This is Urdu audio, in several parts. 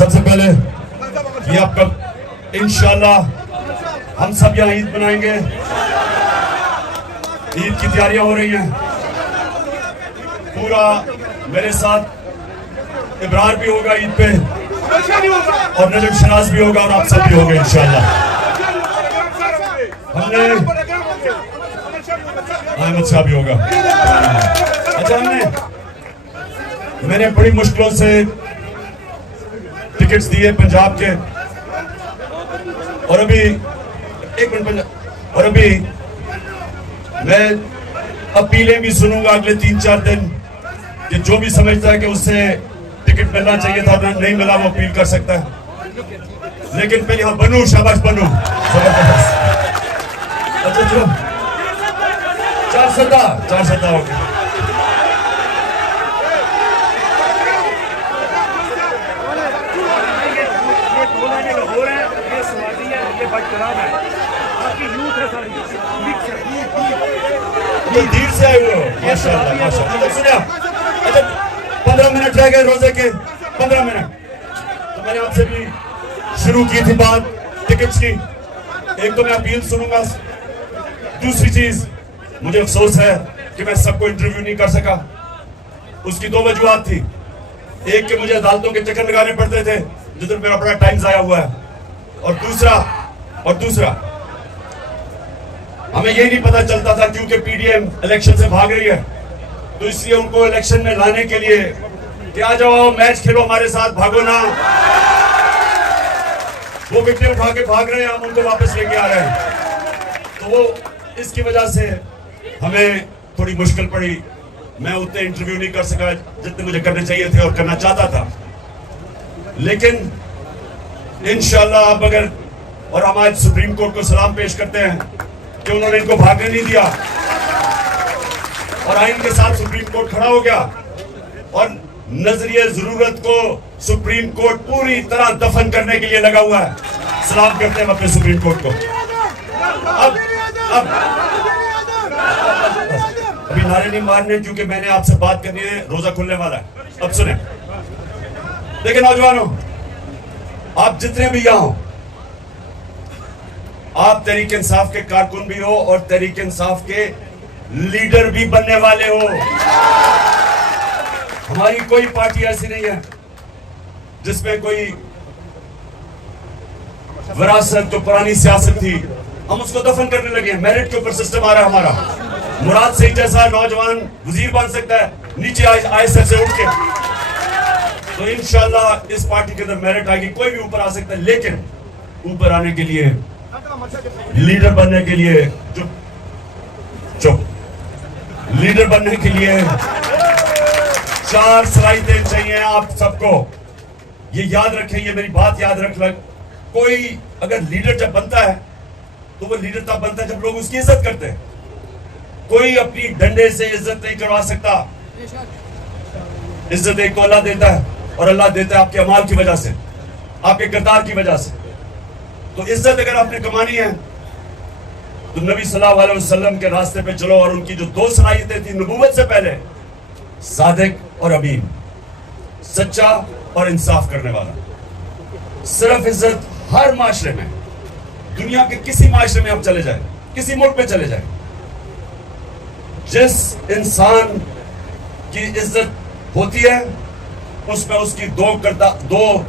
سب سے پہلے یہ آپ کا انشاءاللہ ہم سب یہاں عید منائیں گے. عید کی تیاریاں ہو رہی ہیں. پورا میرے ساتھ ابرار بھی ہوگا عید پہ, اور نجم شناز بھی ہوگا, اور آپ سب بھی ہوگے انشاءاللہ. ہم نے احمد شاہ بھی ہوگا. اچھا, میں نے بڑی مشکلوں سے ٹکٹس دیے پنجاب کے, اور ابھی میں اپیلیں بھی سنوں گا اگلے 3-4 دن کہ جو بھی سمجھتا ہے کہ اس سے ٹکٹ ملنا چاہیے تھا نہیں ملا وہ اپیل کر سکتا ہے. لیکن پھر یہاں بنو, شاباش بنو. اچھا چلو 4 سدا ہو گیا. دیر سے آئے ہوئے ہو, ماشاءاللہ ماشاءاللہ. سنیا, اچھا 15 منٹ رہ گئے روزے کے, 15 منٹ. تو میں نے آپ سے بھی شروع کی تھی بات ٹکٹس کی. ایک تو میں اپیل سنوں گا. دوسری چیز, مجھے افسوس ہے کہ میں سب کو انٹرویو نہیں کر سکا. اس کی 2 وجوہات تھی. ایک کہ مجھے عدالتوں کے چکر لگانے پڑتے تھے جدھر میرا بڑا ٹائم ضائع ہوا ہے, اور دوسرا ہمیں یہ نہیں پتا چلتا تھا کیونکہ پی ڈی ایم الیکشن سے بھاگ رہی ہے, تو اس لیے ان کو الیکشن میں لانے کے لیے کہ آ جاؤ میچ کھیلو ہمارے ساتھ, بھاگو نا. وہ وکٹیں اٹھا کے بھاگ رہے ہیں, ہم ان کو واپس لے کے آ رہے ہیں. تو وہ اس کی وجہ سے ہمیں تھوڑی مشکل پڑی. میں اتنے انٹرویو نہیں کر سکا جتنے مجھے کرنے چاہیے تھے اور کرنا چاہتا تھا. لیکن انشاءاللہ اب اگر, اور ہم آج سپریم کورٹ کو سلام پیش کرتے ہیں کہ انہوں نے ان کو بھاگنے نہیں دیا, اور آئین کے ساتھ سپریم کورٹ کھڑا ہو گیا, اور نظریہ ضرورت کو سپریم کورٹ پوری طرح دفن کرنے کے لیے لگا ہوا ہے. سلام کرتے ہیں اپنے سپریم کورٹ کو. ابھی نعرے نہیں مارنے کیونکہ میں نے آپ سے بات کرنی ہے, روزہ کھلنے والا ہے. اب سنیں, دیکھیں نوجوانوں, آپ جتنے بھی یہاں ہو, آپ تحریک انصاف کے کارکن بھی ہو اور تحریک انصاف کے لیڈر بھی بننے والے ہو. ہماری کوئی پارٹی ایسی نہیں ہے جس میں کوئی وراثت جو پرانی سیاست تھی ہم اس کو دفن کرنے لگے ہیں. میرٹ کے اوپر سسٹم آ رہا ہے ہمارا. مراد سنگھ جیسا نوجوان وزیر بن سکتا ہے نیچے آئے سر سے اٹھ کے. تو انشاءاللہ اس پارٹی کے اندر میرٹ آئے گی, کوئی بھی اوپر آ سکتا ہے. لیکن اوپر آنے کے لیے, لیڈر بننے کے لیے, لیڈر بننے کے لیے 4 صلاحیتیں چاہیے آپ سب کو. یہ یاد رکھیں, یہ میری بات یاد رکھ لگ. کوئی اگر لیڈر جب بنتا ہے تو وہ لیڈر تب بنتا ہے جب لوگ اس کی عزت کرتے ہیں. کوئی اپنی ڈنڈے سے عزت نہیں کروا سکتا. عزت ایک تو اللہ دیتا ہے, اور اللہ دیتا ہے آپ کے اعمال کی وجہ سے, آپ کے کردار کی وجہ سے. تو عزت اگر آپ نے کمانی ہے تو نبی صلی اللہ علیہ وسلم کے راستے پہ چلو, اور ان کی جو 2 صلاحیتیں تھیں نبوت سے پہلے, صادق اور امین, سچا اور انصاف کرنے والا. صرف عزت ہر معاشرے میں, دنیا کے کسی معاشرے میں آپ چلے جائیں, کسی ملک میں چلے جائیں, جس انسان کی عزت ہوتی ہے اس میں اس کی 2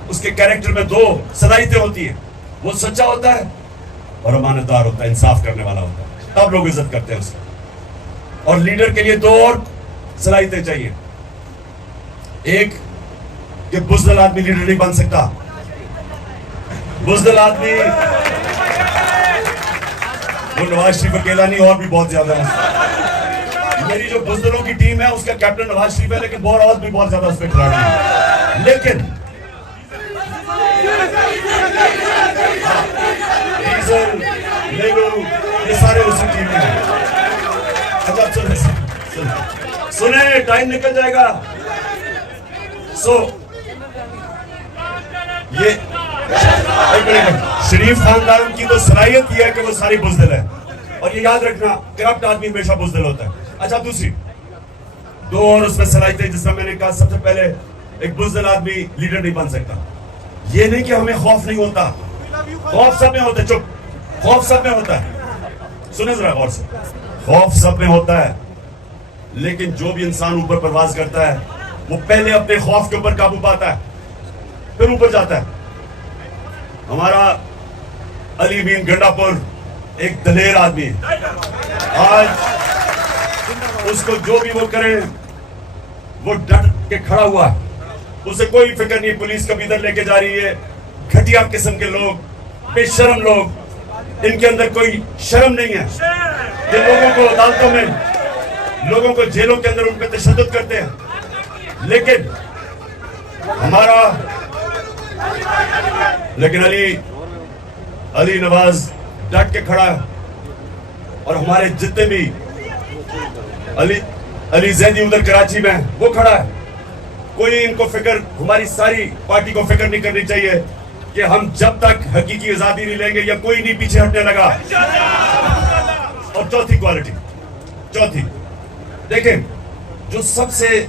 اس کے کیریکٹر میں 2 صلاحیتیں ہوتی ہیں. وہ سچا ہوتا ہے اور امانت دار ہوتا ہے, انصاف کرنے والا ہوتا ہے, تب لوگ عزت کرتے ہیں اس کی. اور لیڈر کے لیے 2 اور صلاحیتیں چاہیے. ایک کہ بزدل آدمی لیڈر نہیں بن سکتا. بزدل آدمی وہ نواز شریف اکیلا نہیں, اور بھی بہت زیادہ ہے. میری جو بزدلوں کی ٹیم ہے اس کا کیپٹن نواز شریف ہے, لیکن اور بھی بہت زیادہ اس پہ کھلاڑی ہیں. لیکن یہ سارے اسی ٹیم میں ہیں. اچھا سنیں, ٹائم نکل جائے گا. یہ شریف خاندان کی تو صلاحیت یہ ہے کہ وہ ساری بزدل ہے, اور یہ یاد رکھنا کرپٹ آدمی ہمیشہ بزدل ہوتا ہے. اچھا دوسری 2 اور اس میں صلاحیتیں, جس میں نے کہا سب سے پہلے ایک بزدل آدمی لیڈر نہیں بن سکتا. یہ نہیں کہ ہمیں خوف نہیں ہوتا، خوف سب میں ہوتا ہے، چپ، خوف سب میں ہوتا ہے، سنیں ذرا غور سے، خوف سب میں ہوتا ہے، لیکن جو بھی انسان اوپر پرواز کرتا ہے وہ پہلے اپنے خوف کے اوپر قابو پاتا ہے، پھر اوپر جاتا ہے۔ ہمارا علی امین گنڈا پور ایک دلیر آدمی ہے، آج اس کو جو بھی وہ کرے وہ ڈٹ کے کھڑا ہوا ہے، اسے کوئی فکر نہیں پولیس کبھی ادھر لے کے جا رہی ہے، گھٹیا قسم کے لوگ، بے شرم لوگ، ان کے اندر کوئی شرم نہیں ہے، یہ لوگوں کو عدالتوں میں، لوگوں کو جیلوں کے اندر ان پہ تشدد کرتے ہیں، لیکن ہمارا علی نواز ڈٹ کے کھڑا ہے، اور ہمارے جتنے بھی علی زیدی ادھر کراچی میں وہ کھڑا ہے۔ کوئی ان کو فکر، ہماری ساری پارٹی کو فکر نہیں کرنی چاہیے کہ ہم جب تک حقیقی آزادی نہیں لیں گے یا کوئی نہیں پیچھے ہٹنے لگا۔ اور چوتھی کوالٹی، چوتھی دیکھیں، جو سب سے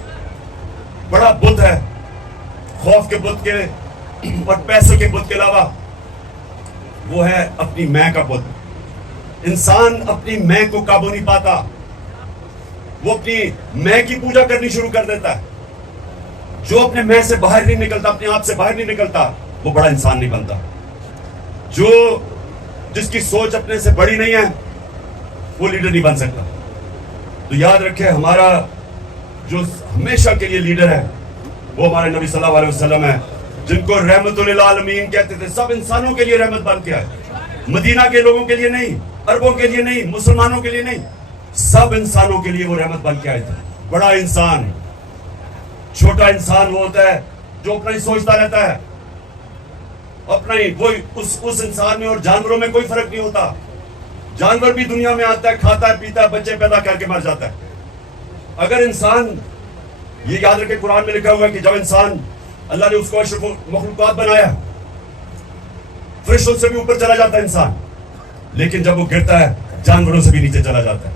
بڑا بت ہے خوف کے بت کے اور پیسوں کے بت کے علاوہ، وہ ہے اپنی میں کا بت۔ انسان اپنی میں کو قابو نہیں پاتا، وہ اپنی میں کی پوجا کرنی شروع کر دیتا ہے۔ جو اپنے میں سے باہر نہیں نکلتا، اپنے آپ سے باہر نہیں نکلتا، وہ بڑا انسان نہیں بنتا۔ جس کی سوچ اپنے سے بڑی نہیں ہے وہ لیڈر نہیں بن سکتا۔ تو یاد رکھیں، ہمارا جو ہمیشہ کے لیے لیڈر ہے وہ ہمارے نبی صلی اللہ علیہ وسلم ہے، جن کو رحمت للعالمین کہتے تھے۔ سب انسانوں کے لیے رحمت بن کے آئے، مدینہ کے لوگوں کے لیے نہیں، عربوں کے لیے نہیں، مسلمانوں کے لیے نہیں، سب انسانوں کے لیے وہ رحمت بن کے آئے تھے۔ بڑا انسان، چھوٹا انسان وہ ہوتا ہے جو اپنا ہی سوچتا رہتا ہے، اپنا ہی، وہ اس انسان میں اور جانوروں میں کوئی فرق نہیں ہوتا۔ جانور بھی دنیا میں آتا ہے، کھاتا ہے، پیتا ہے، بچے پیدا کر کے مر جاتا ہے۔ اگر انسان، یہ یاد رکھے قرآن میں لکھا ہوا ہے کہ جب انسان، اللہ نے اس کو اشرف مخلوقات بنایا، فرشتوں سے بھی اوپر چلا جاتا ہے انسان، لیکن جب وہ گرتا ہے جانوروں سے بھی نیچے چلا جاتا ہے۔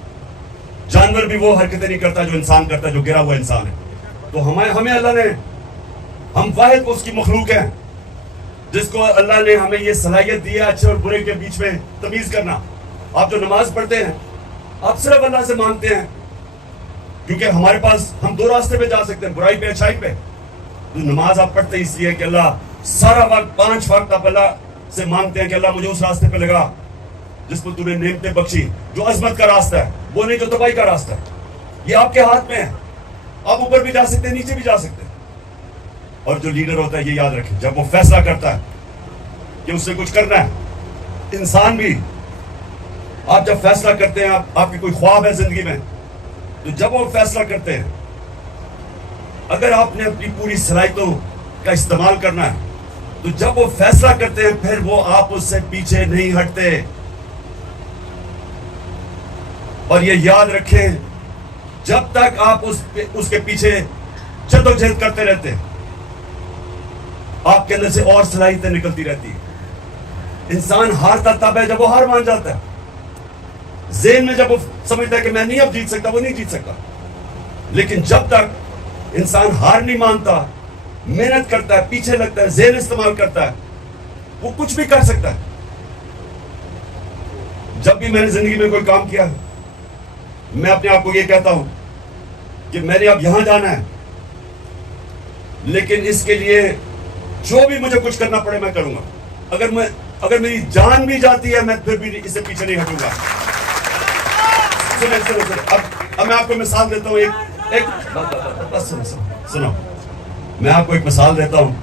جانور بھی وہ حرکتیں نہیں کرتا جو انسان کرتا ہے، جو گرا ہوا انسان ہے۔ تو ہمیں اللہ نے، ہم واحد اس کی مخلوق ہیں جس کو اللہ نے ہمیں یہ صلاحیت دی ہے اچھے اور برے کے بیچ میں تمیز کرنا۔ آپ جو نماز پڑھتے ہیں آپ صرف اللہ سے مانگتے ہیں، کیونکہ ہمارے پاس، ہم دو راستے پہ جا سکتے ہیں، برائی پہ، اچھائی پہ۔ تو نماز آپ پڑھتے اس لیے کہ اللہ سارا وقت، 5 وقت آپ اللہ سے مانگتے ہیں کہ اللہ مجھے اس راستے پہ لگا جس کو تو نے نعمتیں بخشی، جو عظمت کا راستہ ہے، وہ نہیں جو تباہی کا راستہ ہے۔ یہ آپ کے ہاتھ میں ہے، آپ اوپر بھی جا سکتے ہیں، نیچے بھی جا سکتے ہیں۔ اور جو لیڈر ہوتا ہے، یہ یاد رکھیں، جب وہ فیصلہ کرتا ہے کہ اس سے کچھ کرنا ہے، انسان بھی، آپ جب فیصلہ کرتے ہیں، آپ کی کوئی خواب ہے زندگی میں، تو جب وہ فیصلہ کرتے ہیں، اگر آپ نے اپنی پوری صلاحیتوں کا استعمال کرنا ہے، تو جب وہ فیصلہ کرتے ہیں پھر وہ آپ اس سے پیچھے نہیں ہٹتے۔ اور یہ یاد رکھیں، جب تک آپ اس کے پیچھے جدوجہد کرتے رہتے ہیں، آپ کے اندر سے اور صلاحیتیں نکلتی رہتی ہیں۔ انسان ہارتا تب ہے جب وہ ہار مان جاتا ہے، ذہن میں جب وہ سمجھتا ہے کہ میں نہیں اب جیت سکتا، وہ نہیں جیت سکتا۔ لیکن جب تک انسان ہار نہیں مانتا، محنت کرتا ہے، پیچھے لگتا ہے، ذہن استعمال کرتا ہے، وہ کچھ بھی کر سکتا ہے۔ جب بھی میں نے زندگی میں کوئی کام کیا، میں اپنے آپ کو یہ کہتا ہوں کہ میں نے اب یہاں جانا ہے، لیکن اس کے لیے جو بھی مجھے کچھ کرنا پڑے میں کروں گا۔ اگر میری جان بھی جاتی ہے، میں پھر بھی اس سے پیچھے نہیں ہٹوں گا۔ اب میں آپ کو مثال دیتا ہوں، سنو، میں آپ کو ایک مثال دیتا ہوں،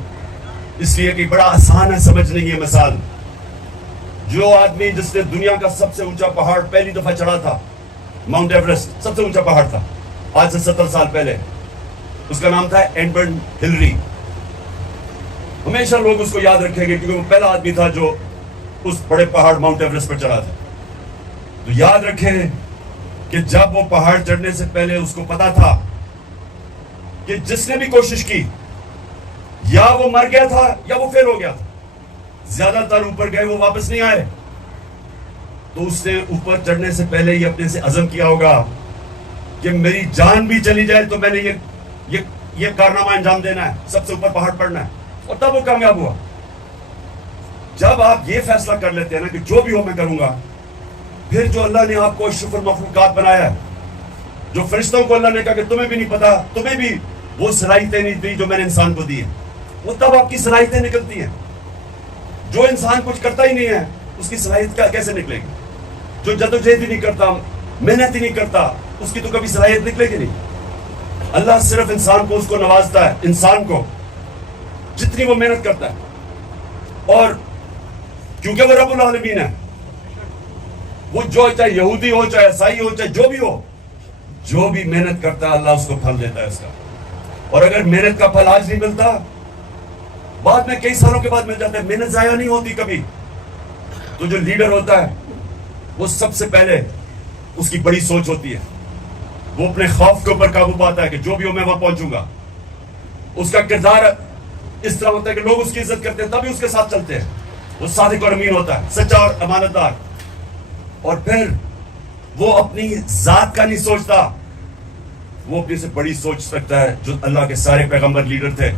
اس لیے کہ بڑا آسان ہے سمجھنے کی یہ مثال۔ جو آدمی جس نے دنیا کا سب سے اونچا پہاڑ پہلی دفعہ چڑھا تھا، ماؤنٹ ایورسٹ، سب سے اونچا پہاڑ تھا، آج سے 70 سال پہلے، اس کا نام تھا ایڈمنڈ ہلری۔ ہمیشہ لوگ اس کو یاد رکھیں گے کیونکہ وہ پہلا آدمی تھا جو اس بڑے پہاڑ ماؤنٹ ایورسٹ پر چڑھا تھا۔ تو یاد رکھیں کہ جب وہ پہاڑ چڑھنے سے پہلے اس کو پتا تھا کہ جس نے بھی کوشش کی یا وہ مر گیا تھا یا وہ فیل ہو گیا تھا۔ زیادہ تر اوپر گئے، وہ واپس نہیں آئے۔ تو اس نے اوپر چڑھنے سے پہلے ہی اپنے سے عزم کیا ہوگا کہ میری جان بھی چلی جائے تو میں نے یہ کارنامہ انجام دینا ہے، سب سے اوپر پہاڑ پڑنا ہے، اور تب وہ کامیاب ہوا۔ جب آپ یہ فیصلہ کر لیتے ہیں نا کہ جو بھی ہو میں کروں گا، پھر جو اللہ نے آپ کو اشرف المخلوقات بنایا ہے، جو فرشتوں کو اللہ نے کہا کہ تمہیں بھی نہیں پتا، تمہیں بھی وہ صلاحیتیں نہیں دی جو میں نے انسان کو دی ہیں، وہ تب آپ کی صلاحیتیں نکلتی ہیں. جو انسان کچھ کرتا ہی نہیں ہے اس کی صلاحیت کیسے نکلے گی؟ جو جدوجہد ہی نہیں کرتا، محنت ہی نہیں کرتا، اس کی تو کبھی صلاحیت نکلے گی نہیں. اللہ صرف انسان کو اس کو نوازتا ہے، انسان کو جتنی وہ محنت کرتا ہے. اور کیونکہ وہ رب العالمین ہے، وہ جو چاہے یہودی ہو چاہے عیسائی ہو چاہے جو بھی ہو، جو بھی محنت کرتا ہے اللہ اس کو پھل دیتا ہے اس کا. اور اگر محنت کا پھل آج نہیں ملتا، بعد میں کئی سالوں کے بعد مل جاتا ہے. محنت ضائع نہیں ہوتی کبھی. تو جو لیڈر ہوتا ہے وہ سب سے پہلے اس کی بڑی سوچ ہوتی ہے، وہ اپنے خوف کے اوپر قابو پاتا ہے کہ جو بھی ہو میں وہاں پہنچوں گا. اس کا کردار اس طرح ہوتا ہے کہ لوگ اس کی عزت کرتے ہیں تبھی اس کے ساتھ چلتے ہیں. وہ صادق اور امین ہوتا ہے، سچا اور امانت دار. اور پھر وہ اپنی ذات کا نہیں سوچتا، وہ اپنی سے بڑی سوچ رکھتا ہے. جو اللہ کے سارے پیغمبر لیڈر تھے،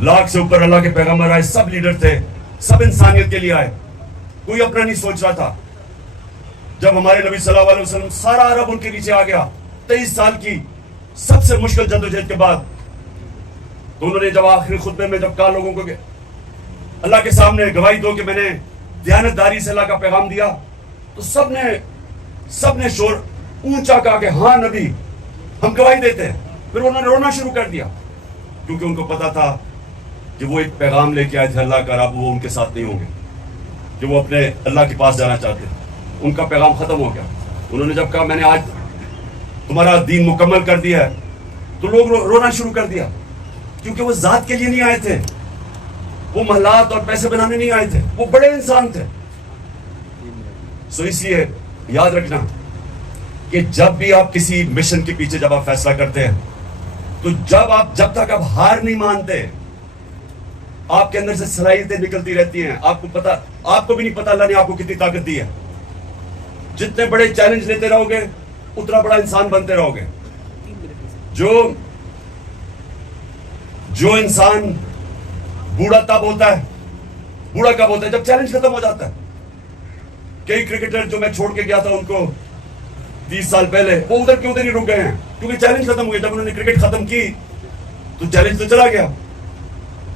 لاکھ سے اوپر اللہ کے پیغمبر آئے، سب لیڈر تھے، سب انسانیت کے لیے آئے، کوئی اپنا نہیں سوچ رہا تھا. جب ہمارے نبی صلی اللہ علیہ وسلم سارا عرب ان کے نیچے آ گیا 23 سال کی سب سے مشکل جدوجہد کے بعد، تو انہوں نے جب آخری خطبے میں جب کہا لوگوں کو کہ اللہ کے سامنے گواہی دو کہ میں نے دیانت داری سے اللہ کا پیغام دیا، تو سب نے شور اونچا کہا کہ ہاں نبی ہم گواہی دیتے ہیں. پھر انہوں نے رونا شروع کر دیا، کیونکہ ان کو پتا تھا کہ وہ ایک پیغام لے کے آئے تھے اللہ کا، اب وہ ان کے ساتھ نہیں ہوں گے، کہ وہ اپنے اللہ کے پاس جانا چاہتے ہیں. ان کا پیغام ختم ہو گیا. انہوں نے جب کہا میں نے آج تمہارا دین مکمل کر دیا ہے، تو لوگ رونا شروع کر دیا، کیونکہ وہ ذات کے لیے نہیں آئے تھے، وہ محلات اور پیسے بنانے نہیں آئے تھے، وہ بڑے انسان تھے. سو اس لیے یاد رکھنا کہ جب بھی آپ کسی مشن کے پیچھے جب آپ فیصلہ کرتے ہیں، تو جب تک آپ ہار نہیں مانتے، آپ کے اندر سے صلاحیتیں نکلتی رہتی ہیں. آپ کو بھی نہیں پتا اللہ نے آپ کو کتنی طاقت دی ہے. جتنے بڑے چیلنج لیتے رہو گے اتنا بڑا انسان بنتے رہو گے. جو انسان بوڑھا تب ہوتا ہے، بوڑھا کب ہوتا ہے؟ جب چیلنج ختم ہو جاتا ہے. کئی کرکٹر جو میں چھوڑ کے گیا تھا ان کو 30 سال پہلے، وہ ادھر کے ادھر ہی رک گئے ہیں، کیونکہ چیلنج ختم ہو گیا. جب انہوں نے کرکٹ ختم کی تو چیلنج تو چلا گیا.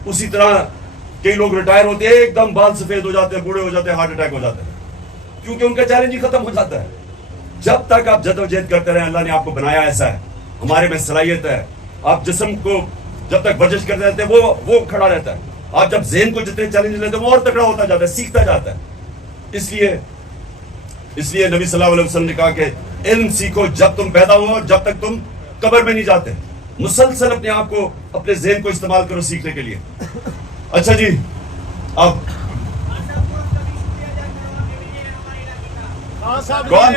اسی طرح کئی لوگ ریٹائر ہوتے ہیں، ایک دم بال سفید ہو جاتے ہیں، بوڑھے ہو جاتے ہیں، ہارٹ اٹیک ہو جاتا ہے، کیونکہ ان کا چیلنج ہی ختم ہو جاتا ہے. جب تک آپ جدوجہد کرتے رہیں، اللہ نے آپ کو بنایا ایسا ہے، ہمارے میں صلاحیت ہے. آپ جسم کو جب تک ورزش کرتے رہتے ہیں وہ کھڑا رہتا ہے. آپ جب ذہن کو جتنے چیلنج لیتے ہیں وہ اور تکڑا ہوتا جاتا ہے، سیکھتا جاتا ہے. اس لیے نبی صلی اللہ علیہ وسلم نے کہا کہ علم سیکھو جب تم پیدا ہو اور جب تک تم قبر میں نہیں جاتے. مسلسل اپنے آپ کو، اپنے ذہن کو استعمال کرو سیکھنے کے لیے. اچھا جی، اب کون؟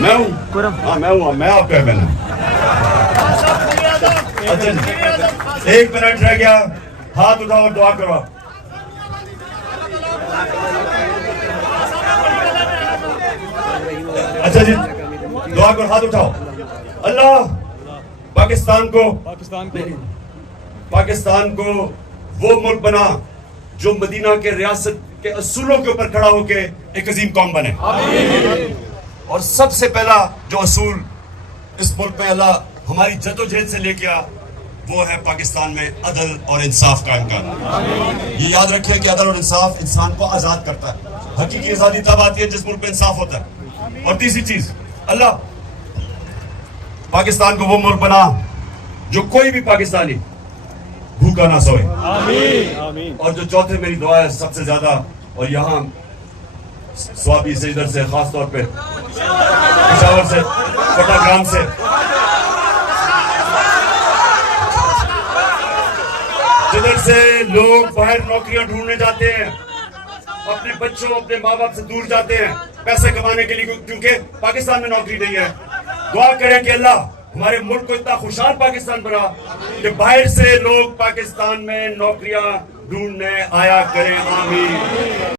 میں ہوں. ہاں میں ہوں، میں آپ کا بہن. اچھا جی، 1 منٹ رہ گیا، ہاتھ اٹھاؤ اور دعا کرو. اچھا جی، دعا کرو، ہاتھ اٹھاؤ. اللہ پاکستان کو وہ ملک بنا جو مدینہ کے ریاست کے اصولوں کے اوپر کھڑا ہو کے ایک عظیم قوم بنے. اور سب سے پہلا جو اصول اس ملک میں اللہ ہماری جدوجہد سے لے کے آیا وہ ہے پاکستان میں عدل اور انصاف قائم کرنا. یہ یاد رکھیں کہ عدل اور انصاف انسان کو آزاد کرتا ہے. حقیقی آزادی تب آتی ہے جس ملک میں انصاف ہوتا ہے. اور تیسری چیز، اللہ پاکستان کو وہ ملک بنا جو کوئی بھی پاکستانی بھوکا نہ سوئے. آمین. اور جو چوتھے میری دعا ہے سب سے زیادہ، اور یہاں سوابی سے ادھر سے خاص طور پہ پشاور سے، چٹاگرام سے، جدھر سے لوگ باہر نوکریاں ڈھونڈنے جاتے ہیں، اپنے بچوں اپنے ماں باپ سے دور جاتے ہیں پیسے کمانے کے لیے، کیونکہ پاکستان میں نوکری نہیں ہے. دعا کریں کہ اللہ ہمارے ملک کو اتنا خوشحال پاکستان بنا کہ باہر سے لوگ پاکستان میں نوکریاں ڈھونڈنے آیا کریں. آمین.